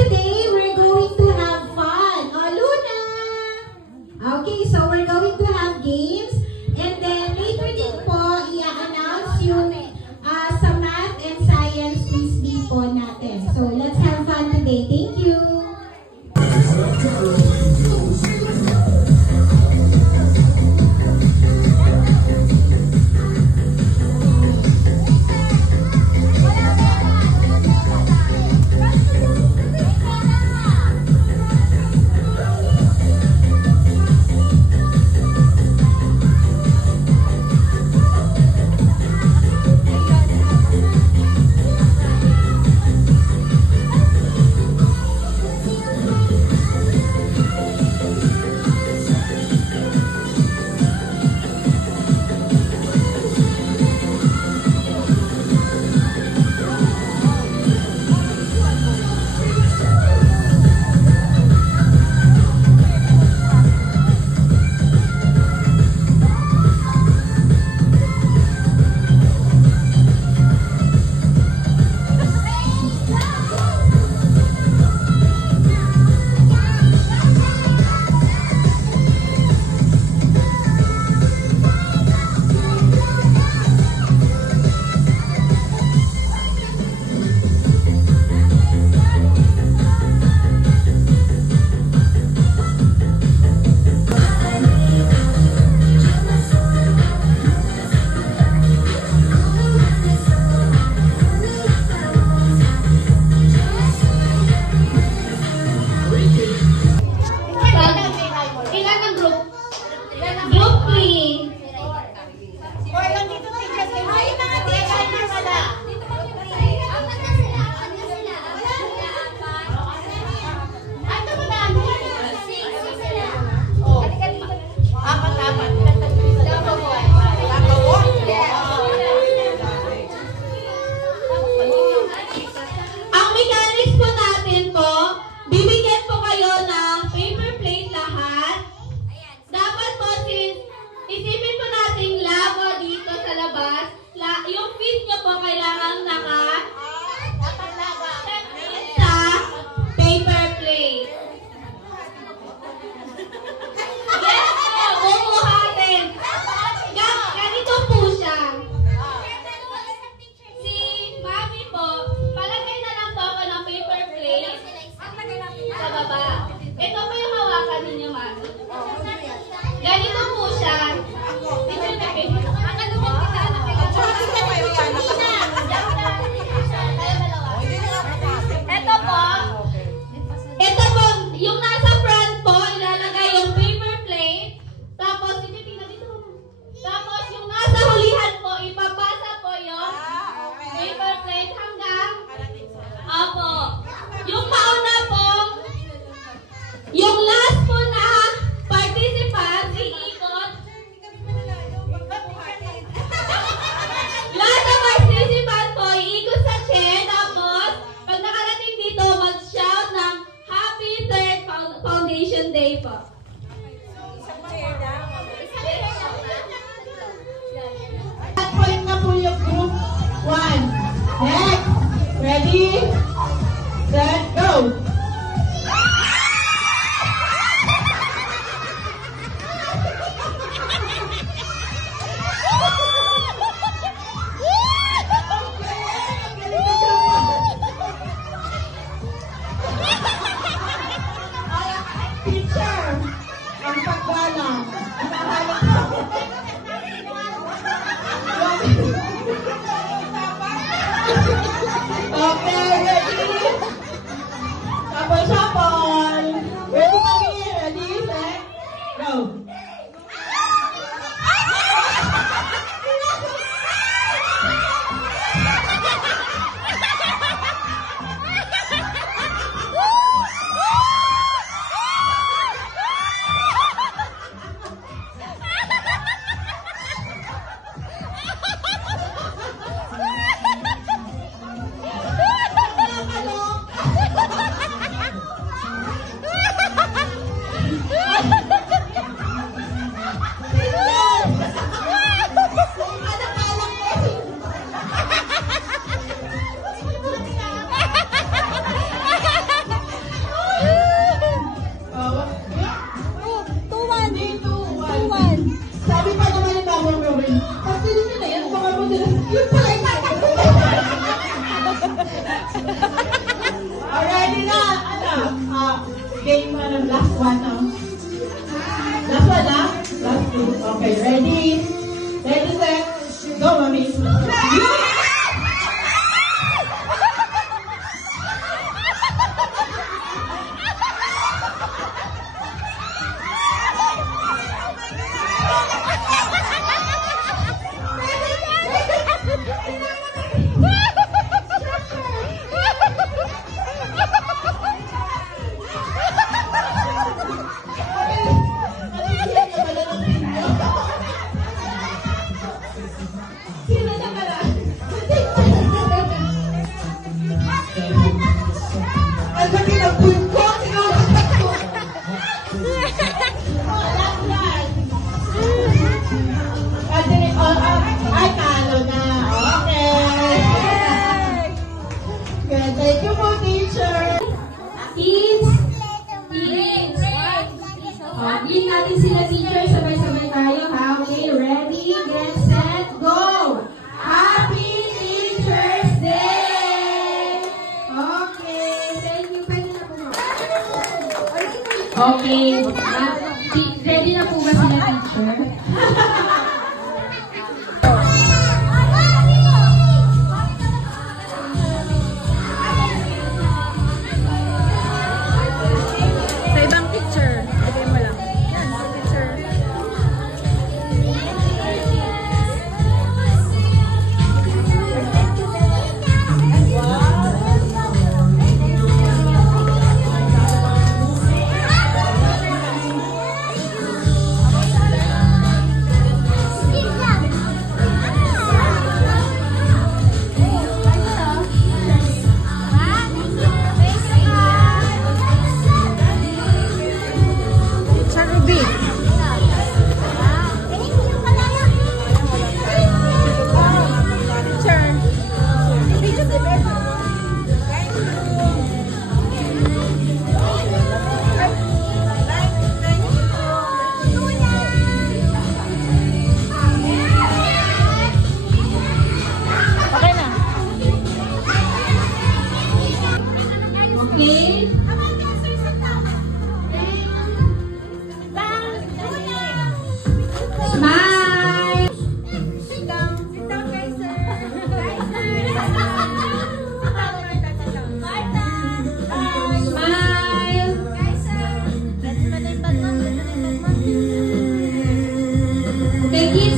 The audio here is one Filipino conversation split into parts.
today we're going to have fun. Oh, Luna! Okay, so we're going to have games. And then later din po, i-announce yung sa math and science quiz bee po natin. So let's have fun today. Thank you! Ready, set, go! Teacher, ang paggalang. Okay, ready? Shuffle. Ready, mommy? Ready, set, go. game last one now. Last one na? Last two. Okay, ready? Ready, set. Go, mommy. Hindi natin sila teacher, sabay-sabay tayo ha. Okay, ready, get, set, go! Happy Teacher's Day! Okay, thank you. Pwede na po ba? Okay, ready na po ba sila teacher?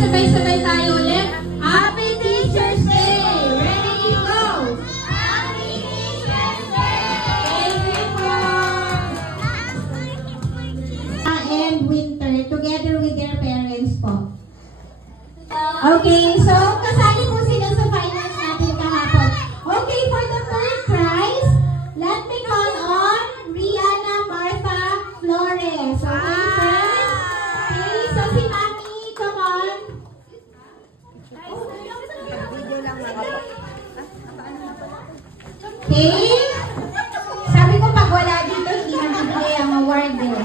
Sabay-sabay tayo ulit. Happy Teacher's Day! Ready, go! Happy Teacher's Day! Thank you po! And Winter, together with their parents po. Okay, so kasali po sila sa finals natin kahapon. Okay, for the third prize, let me call on Rihanna Martha Flores. Okay, friends? Okay, so si Mami, come on. Okay? Sabi ko pag wala dito, hindi na bibigay ang award eh.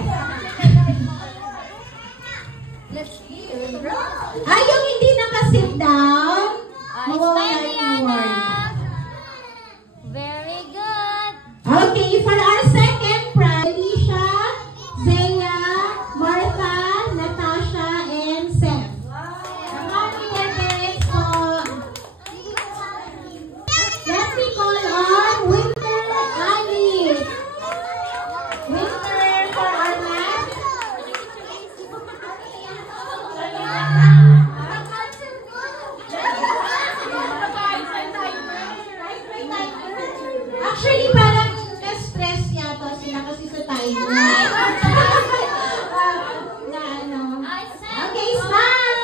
Ay, yung hindi naka-sit down, mawawala yung award. Very good. Okay, for our second prize, Alicia, Zaya, Martha, Natasha, and Seth. Ang aming parents po. Let me call on Winter Ali. Winter for our math. Actually, parang na-stress yata sila kasi sa timer. Na ano. Okay, smile!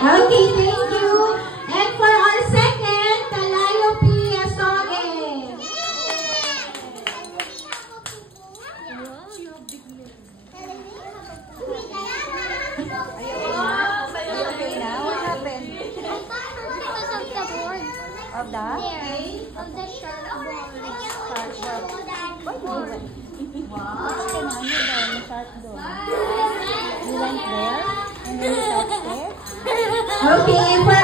Okay, thank you. And for our second, Calliope Asoge. Of the? Of the shark board. Wow. Okay, for